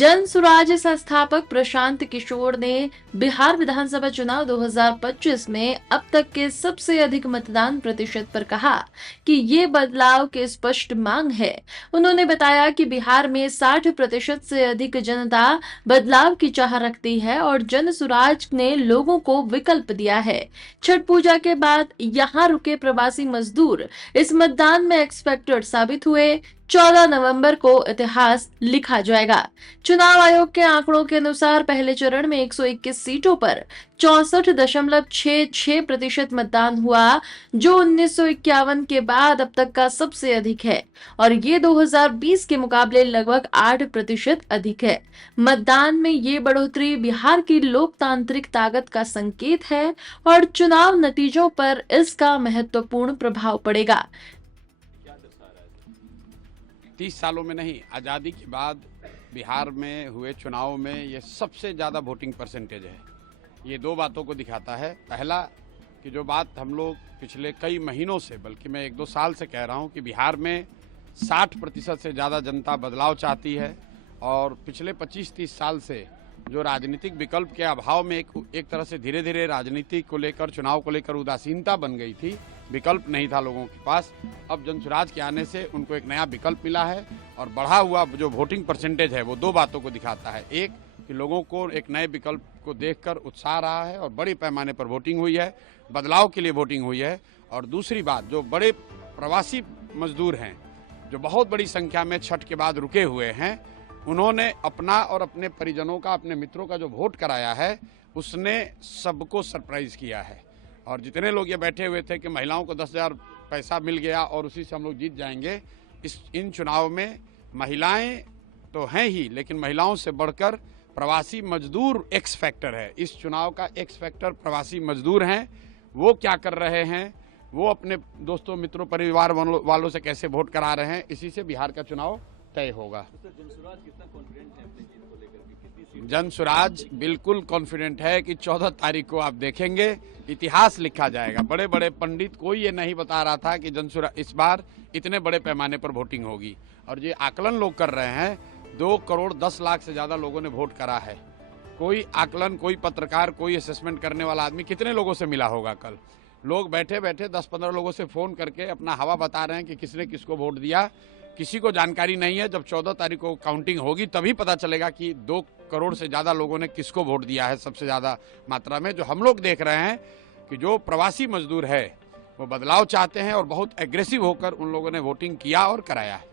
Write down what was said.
जन सुराज संस्थापक प्रशांत किशोर ने बिहार विधानसभा चुनाव 2025 में अब तक के सबसे अधिक मतदान प्रतिशत पर कहा कि ये बदलाव की स्पष्ट मांग है। उन्होंने बताया कि बिहार में 60% से अधिक जनता बदलाव की चाह रखती है और जन सुराज ने लोगों को विकल्प दिया है। छठ पूजा के बाद यहाँ रुके प्रवासी मजदूर इस मतदान में एक्स फैक्टर साबित हुए। 14 नवंबर को इतिहास लिखा जाएगा। चुनाव आयोग के आंकड़ों के अनुसार पहले चरण में 121 सीटों पर 64.66% मतदान हुआ, जो 1951 के बाद अब तक का सबसे अधिक है और ये 2020 के मुकाबले लगभग 8% अधिक है। मतदान में ये बढ़ोतरी बिहार की लोकतांत्रिक ताकत का संकेत है और चुनाव नतीजों पर इसका महत्वपूर्ण प्रभाव पड़ेगा। 30 सालों में नहीं, आज़ादी के बाद बिहार में हुए चुनाव में ये सबसे ज़्यादा वोटिंग परसेंटेज है। ये दो बातों को दिखाता है। पहला कि जो बात हम लोग पिछले कई महीनों से, बल्कि मैं 1-2 साल से कह रहा हूँ कि बिहार में 60% से ज़्यादा जनता बदलाव चाहती है और पिछले 25-30 साल से जो राजनीतिक विकल्प के अभाव में एक तरह से धीरे धीरे राजनीति को लेकर, चुनाव को लेकर उदासीनता बन गई थी, विकल्प नहीं था लोगों के पास। अब जनसुराज के आने से उनको एक नया विकल्प मिला है और बढ़ा हुआ जो वोटिंग परसेंटेज है वो दो बातों को दिखाता है। एक कि लोगों को एक नए विकल्प को देखकर उत्साह रहा है और बड़े पैमाने पर वोटिंग हुई है, बदलाव के लिए वोटिंग हुई है। और दूसरी बात, जो बड़े प्रवासी मजदूर हैं जो बहुत बड़ी संख्या में छठ के बाद रुके हुए हैं, उन्होंने अपना और अपने परिजनों का, अपने मित्रों का जो वोट कराया है उसने सबको सरप्राइज किया है। और जितने लोग ये बैठे हुए थे कि महिलाओं को 10,000 पैसा मिल गया और उसी से हम लोग जीत जाएंगे, इन चुनाव में महिलाएं तो हैं ही, लेकिन महिलाओं से बढ़कर प्रवासी मजदूर एक्स फैक्टर है। इस चुनाव का एक्स फैक्टर प्रवासी मजदूर हैं। वो क्या कर रहे हैं, वो अपने दोस्तों, मित्रों, परिवार वालों से कैसे वोट करा रहे हैं, इसी से बिहार का चुनाव तय होगा। जनसुराज बिल्कुल कॉन्फिडेंट है कि 14 तारीख को आप देखेंगे इतिहास लिखा जाएगा। बड़े बड़े पंडित, कोई ये नहीं बता रहा था कि जनसुराज इस बार इतने बड़े पैमाने पर वोटिंग होगी। और ये आकलन लोग कर रहे हैं, 2 करोड़ 10 लाख से ज्यादा लोगों ने वोट करा है। कोई आकलन, कोई पत्रकार, कोई असेसमेंट करने वाला आदमी कितने लोगों से मिला होगा? कल लोग बैठे बैठे 10-15 लोगों से फोन करके अपना हवा बता रहे हैं कि किसने किसको वोट दिया। किसी को जानकारी नहीं है। जब 14 तारीख को काउंटिंग होगी तभी पता चलेगा कि 2 करोड़ से ज्यादा लोगों ने किसको वोट दिया है सबसे ज्यादा मात्रा में। जो हम लोग देख रहे हैं कि जो प्रवासी मजदूर है वो बदलाव चाहते हैं और बहुत एग्रेसिव होकर उन लोगों ने वोटिंग किया और कराया है।